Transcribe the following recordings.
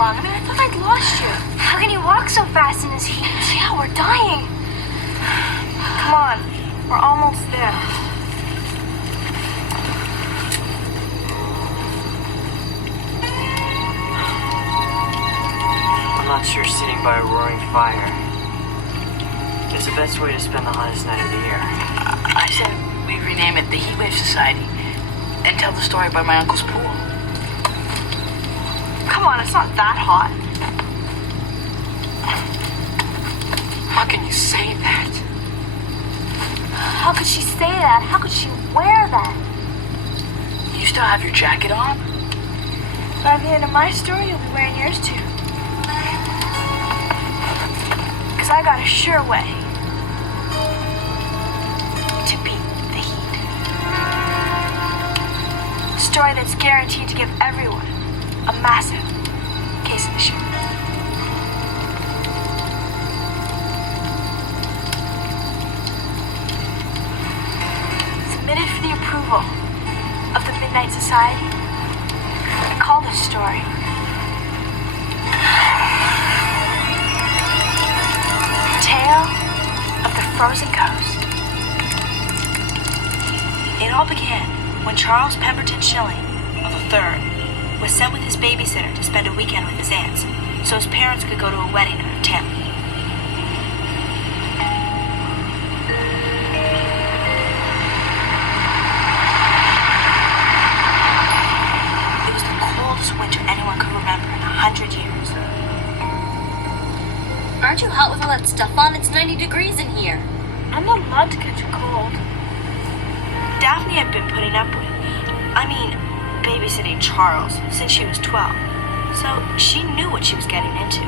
long? I mean, I thought I'd lost you. How can you walk so fast in this heat? Yeah, we're dying. Come on, we're almost there. I'm not sure sitting by a roaring fire is the best way to spend the hottest night of the year. I said we rename it the Heatwave Society and tell the story by my uncle's pool. Come on, it's not that hot. How can you say that? How could she say that? How could she wear that? You still have your jacket on? By the end of my story, you'll be wearing yours too. Because I got a sure way to beat the heat. A story that's guaranteed to give everyone a massive case of the shivers. Submitted for the approval of the Midnight Society. I call this story Tale of the Frozen Coast. It all began when Charles Pemberton Schilling, of the Third, was sent with his babysitter to spend a weekend with his aunts, so his parents could go to a wedding of Tim. It was the coldest winter anyone could remember in 100 years. Aren't you hot with all that stuff on? It's 90 degrees in here. I'm not allowed to catch a cold. Daphne had been putting up with, babysitting Charles since she was 12, so she knew what she was getting into.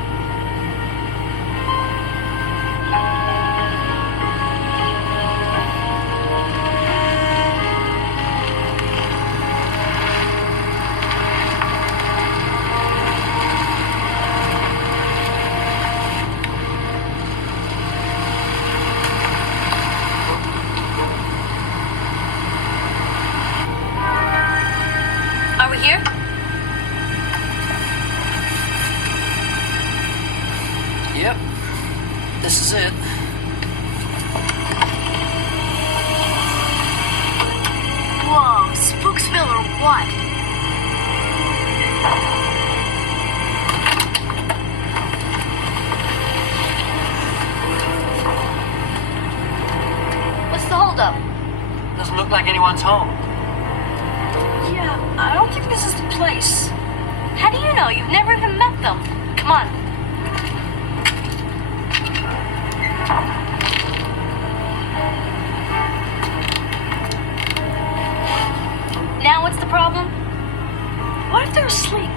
Are we here? Yep. This is it. Whoa, Spooksville or what? What's the holdup? Doesn't look like anyone's home. Yeah, I don't think this is the place. How do you know? You've never even met them. Come on. Now what's the problem? What if they're asleep?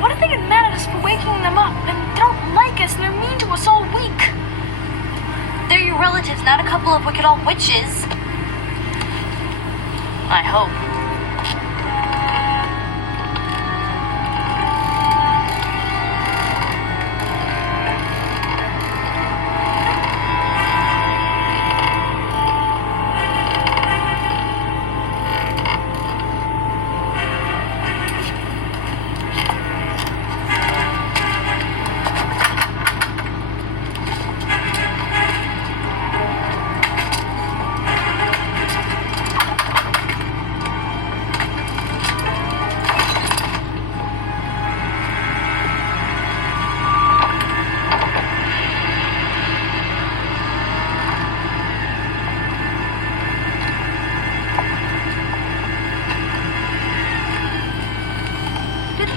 What if they get mad at us for waking them up and they don't like us and they're mean to us all week? They're your relatives, not a couple of wicked old witches. I hope.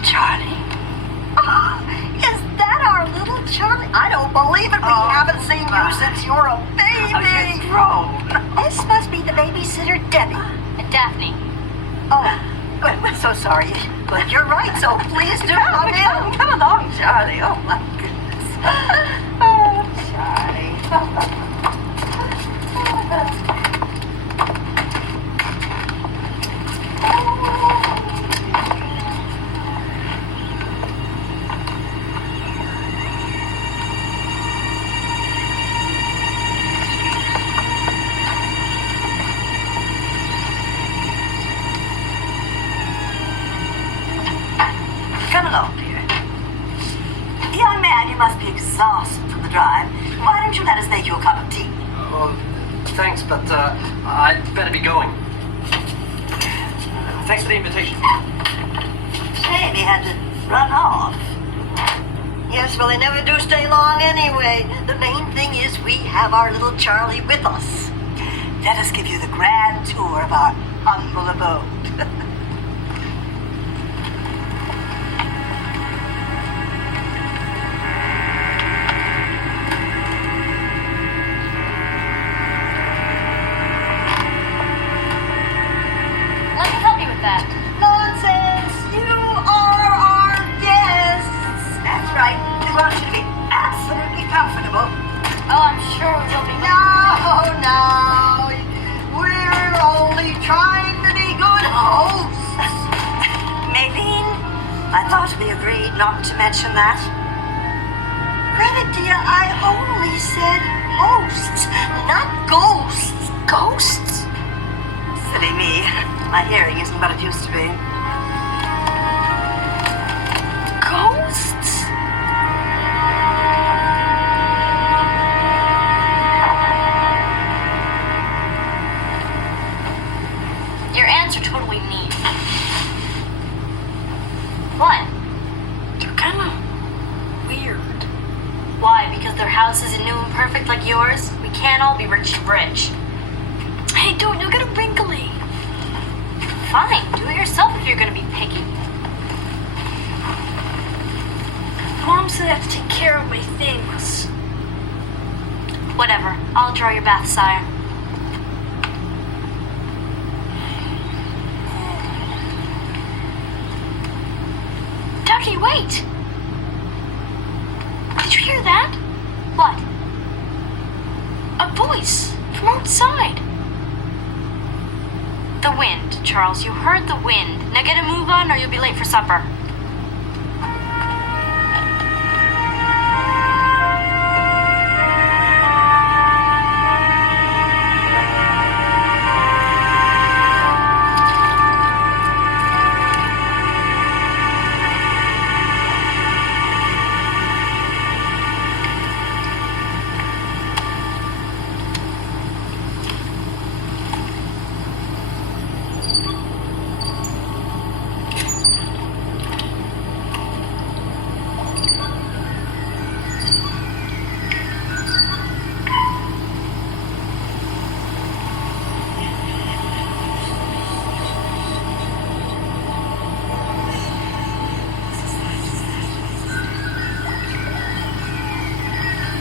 Charlie? Oh, is that our little Charlie? I don't believe it. We haven't seen you since you're a baby. You're grown. This must be the babysitter, Debbie. And Daphne. Oh, good. We're so sorry. But you're right, so please do come in. Come along, Charlie. Oh, my goodness. Oh, Charlie. Come along, dear. exhausted from the drive. Why don't you let us make you a cup of tea? Oh, thanks, but I'd better be going. Thanks for the invitation. Shame he had to run off. Yes, well, they never do stay long anyway. The main thing is we have our little Charlie with us. Let us give you the grand tour of our humble abode. Let me help you with that. Nonsense! You are our guests! That's right. We want you to be absolutely comfortable. Oh, I'm sure we will be. No. We're only trying to be good hosts. Maylene, I thought we agreed not to mention that. Greta, dear, I only said hosts, not ghosts. Ghosts? Silly me. My hearing isn't what it used to be. Ghosts? Your ants are totally mean. What? They're kind of weird. Why? Because their house isn't new and perfect like yours? We can't all be rich. Hey, dude, you'll get a wrinkly. Fine, do it yourself if you're gonna be picky. Mom said I have to take care of my things. Whatever. I'll draw your bath, sire. Ducky, wait! Did you hear that? What? A voice from outside. The wind, Charles. You heard the wind. Now get a move on or you'll be late for supper.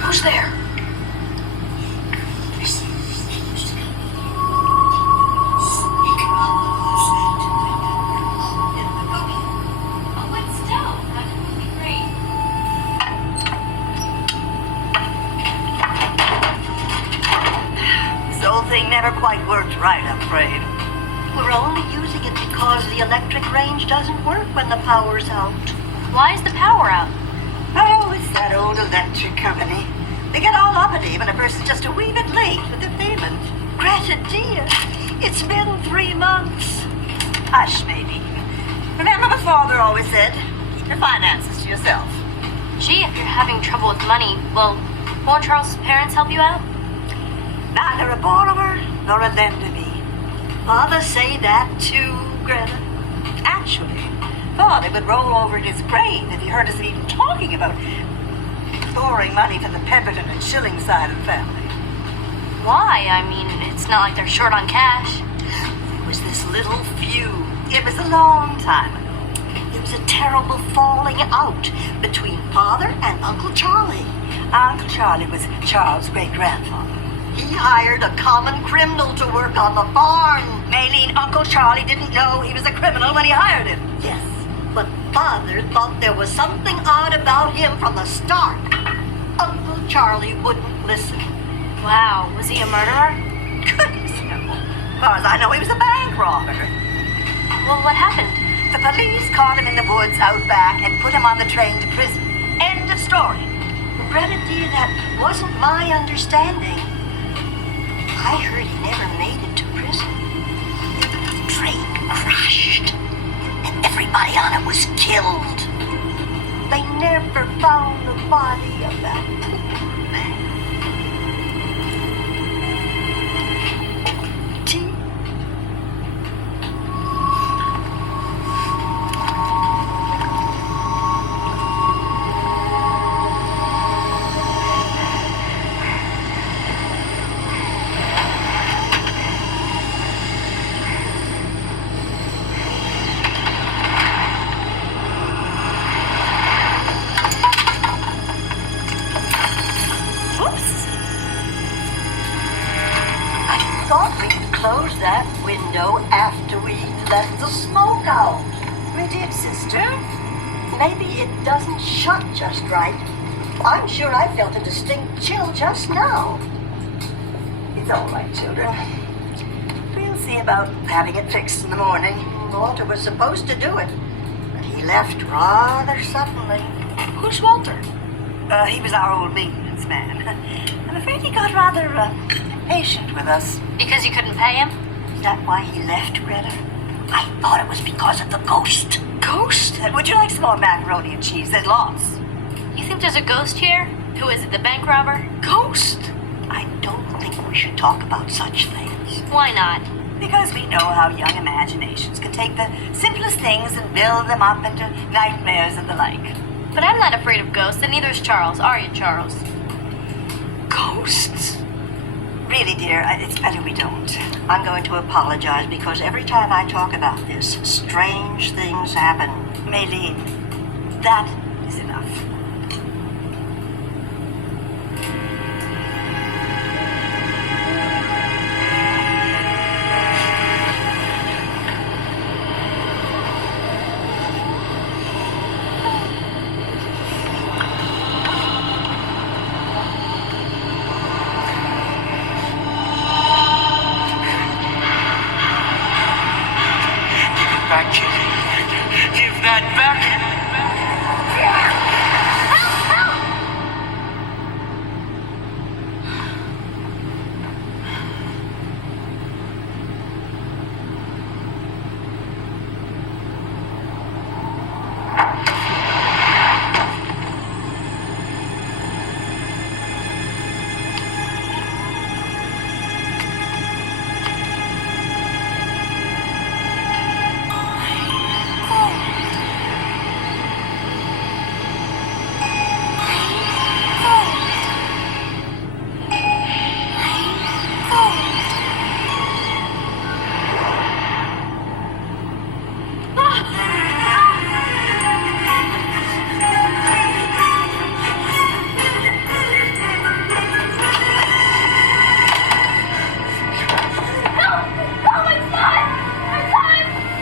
Who's there? Oh, wait, still. That would be great. This old thing never quite worked right, I'm afraid. We're only using it because the electric range doesn't work when the power's out. Why is the power out? Oh, it's that old electric company. They get all uppity when a person's just a wee bit late with their payment. Greta, dear, it's been 3 months. Hush, maybe. Remember what Father always said? Keep your finances to yourself. Gee, if you're having trouble with money, well, won't Charles' parents help you out? Neither a borrower nor a lender me. Father say that too, Greta. Actually, Father would roll over in his grave if he heard us even talking about borrowing money from the Pemberton and Schilling side of the family. Why? I mean, it's not like they're short on cash. There was this little feud. It was a long time ago. There was a terrible falling out between Father and Uncle Charlie. Uncle Charlie was Charles' great-grandfather. He hired a common criminal to work on the farm. Maylene, Uncle Charlie didn't know he was a criminal when he hired him. Yes, but Father thought there was something odd about him from the start. Uncle Charlie wouldn't listen. Wow, was he a murderer? Goodness, no. As far as I know, he was a bank robber. Well, what happened? The police caught him in the woods out back and put him on the train to prison. End of story. Greta, dear, that wasn't my understanding. I heard he never made it to prison. The train crashed, and everybody on it was killed. They never found the body of that man. Tea? Oops. I thought we could close that window after we let the smoke out. We did, sister. Maybe it doesn't shut just right. I'm sure I felt a distinct chill just now. It's all right, children. We'll see about having it fixed in the morning. Walter was supposed to do it, but he left rather suddenly. Who's Walter? He was our old maintenance man. I'm afraid he got rather impatient with us. Because you couldn't pay him? Is that why he left, Greta? I thought it was because of the ghost. Ghost? Would you like some more macaroni and cheese? There's lots. You think there's a ghost here? Who is it, the bank robber? Ghost? I don't think we should talk about such things. Why not? Because we know how young imaginations can take the simplest things and build them up into nightmares and the like. But I'm not afraid of ghosts, and neither is Charles. Are you, Charles? Ghosts? Really, dear, it's better we don't. I'm going to apologize because every time I talk about this, strange things happen. Maylene, that is enough. Back, kid. Give that back.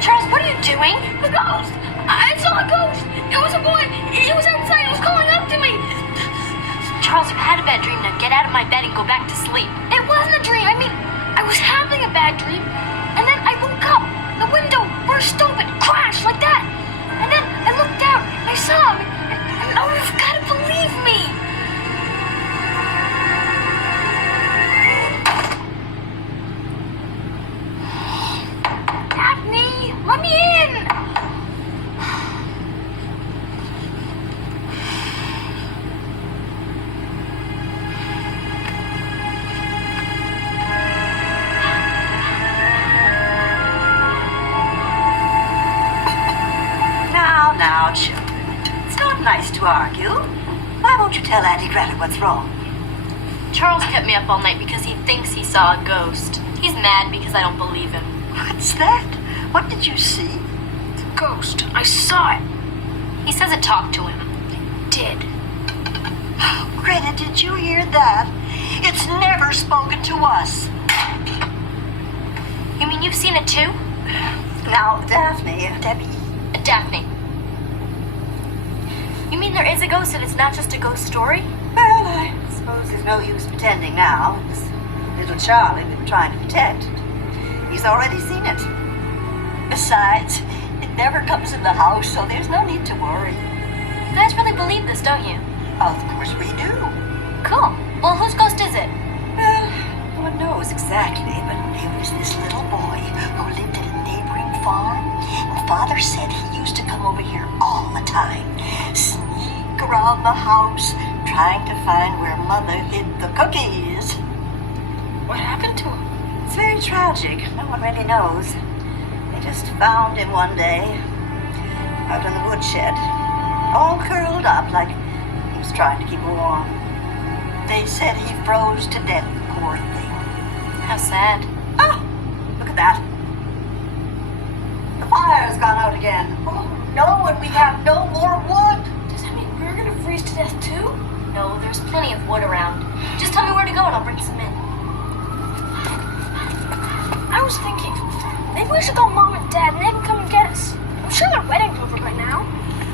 Charles, what are you doing? A ghost! I saw a ghost! It was a boy! It was outside! It was calling up to me! Charles, you had a bad dream. Now get out of my bed and go back to sleep. It wasn't a dream. I mean, I was having a bad dream. And then I woke up. The window burst open, crashed like that. And then I looked out and I saw him. And oh, you've got to believe me. Daphne, let me in. Now, children, it's not nice to argue. Why won't you tell Auntie Greta what's wrong? Charles kept me up all night because he thinks he saw a ghost. He's mad because I don't believe him. What's that? What did you see? The ghost. I saw it. He says it talked to him. It did. Oh, Greta, did you hear that? It's never spoken to us. You mean you've seen it too? Now, Daphne, Debbie. Daphne. You mean there is a ghost and it's not just a ghost story? Well, I suppose there's no use pretending now. It's little Charlie we were trying to protect. He's already seen it. Besides, it never comes in the house, so there's no need to worry. You guys really believe this, don't you? Of course we do. Cool. Well, whose ghost is it? Well, no one knows exactly, but there was this little boy who lived at a neighboring farm. And Father said he used to come over here all the time. Sneak look around the house, trying to find where Mother hid the cookies. What happened to him? It's very tragic. No one really knows. They just found him one day, out in the woodshed, all curled up like he was trying to keep warm. They said he froze to death, poor thing. How sad. Oh, look at that. The fire's gone out again. Oh, no, and we have no more wood. Does that mean we're gonna freeze to death too? No, there's plenty of wood around. Just tell me where to go and I'll bring some in. I was thinking, maybe we should call Mom and Dad and they can come and get us. I'm sure their wedding's over by now.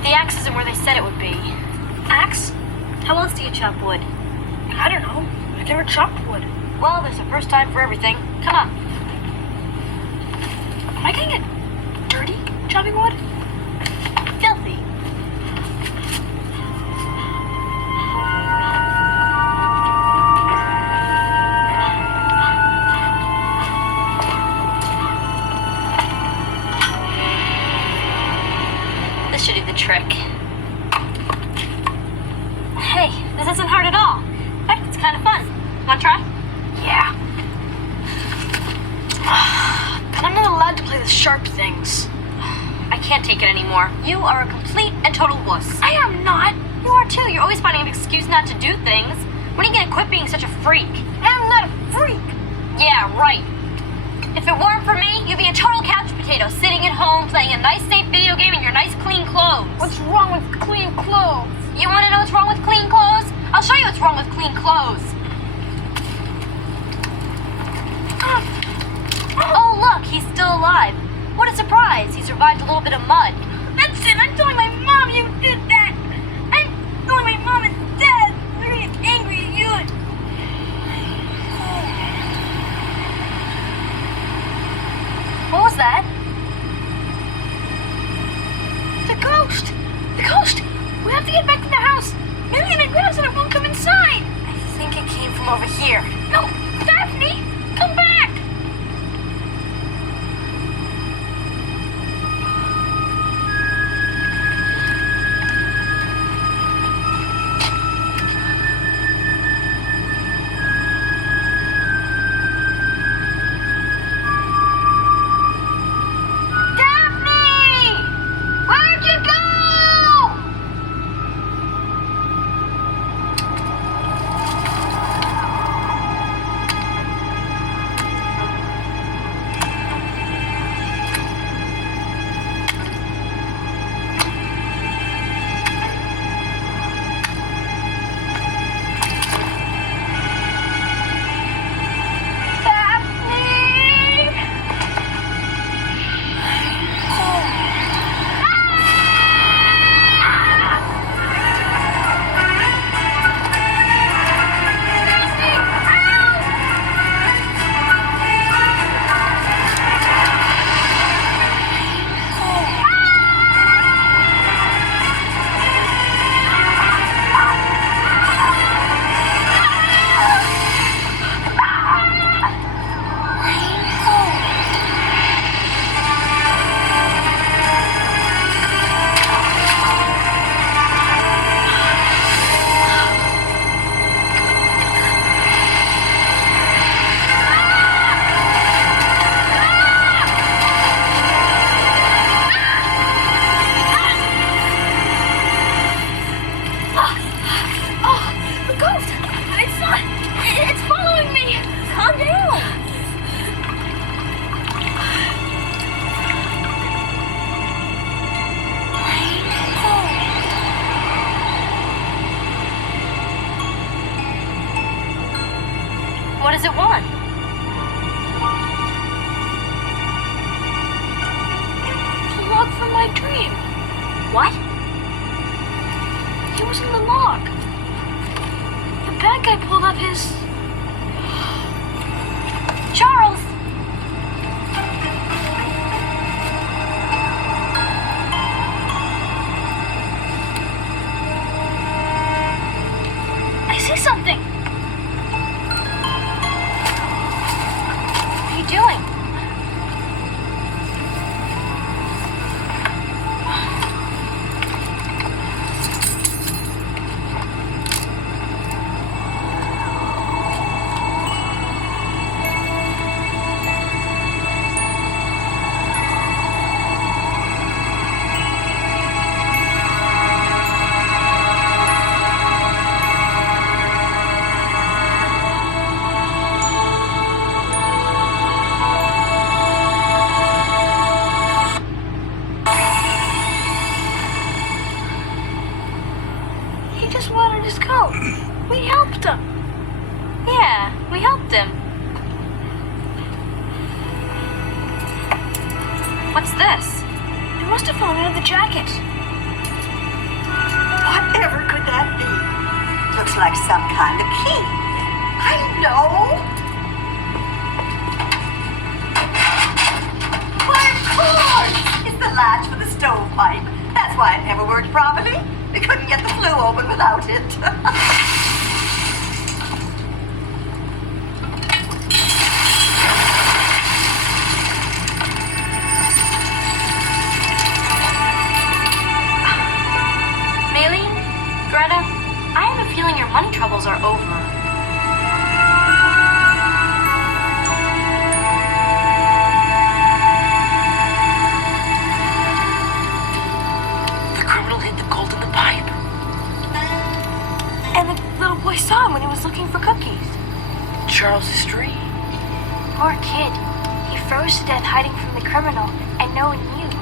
The axe isn't where they said it would be. Axe? How else do you chop wood? I don't know. I've never chopped wood. Well, there's a first time for everything. Come on. Am I gonna get dirty chopping wood? Filthy. This should do the trick. Hey, this isn't hard at all. In fact, it's kind of fun. Want to try? Yeah. But I'm not allowed to play the sharp things. I can't take it anymore. You are a complete and total wuss. I am not. You are too. You're always finding an excuse not to do things. When are you gonna quit being such a freak? I'm not a freak. Yeah, right. If it weren't for me, you'd be a total couch potato, sitting at home, playing a nice, safe video game in your nice, clean clothes. What's wrong with clean clothes? You want to know what's wrong with clean clothes? I'll show you what's wrong with clean clothes. Oh, look, he's still alive. What a surprise. He survived a little bit of mud. That's it. I'm telling my mom you did that. I'm telling my mom and dad. They're going to get angry at you. What was that? The ghost. The ghost. We have to get back to the house. Million and grabs and it won't come inside. I think it came from over here. No, Daphne, come back. Daphne! Where'd you go? What does it want? The log from my dream. What? He was in the log. The bad guy pulled up his... Charles! I see something. What are you doing? out. We helped him. Yeah, we helped him. What's this? It must have fallen out of the jacket. Whatever could that be? Looks like some kind of key. I know. Why, of course! It's the latch for the stovepipe. That's why it never worked properly. We couldn't get the flue open without it. Maylene? Greta? I have a feeling your money troubles are over. The criminal hid the gold in the pipe. And the little boy saw him when he was looking for cookies. Charles' dream. Poor kid. He froze to death hiding from the criminal, and no one knew.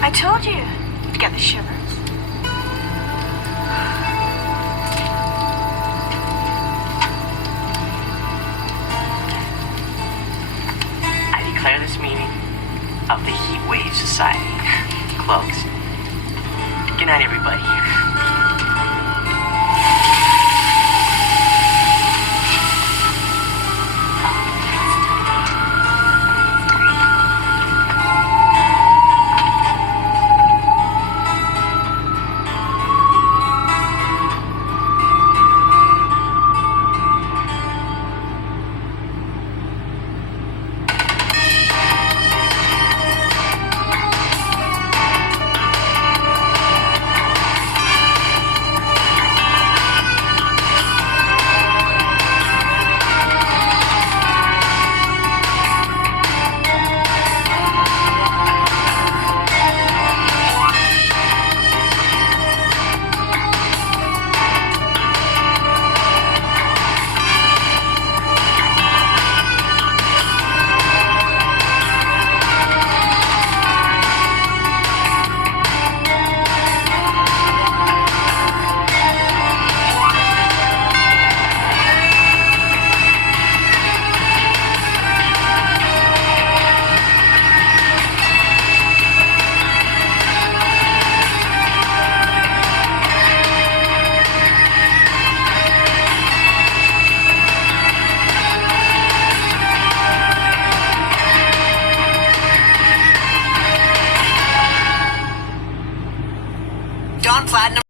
I told you. You got the shivers. I declare this meeting of the Heat Wave Society closed. Good night, everybody.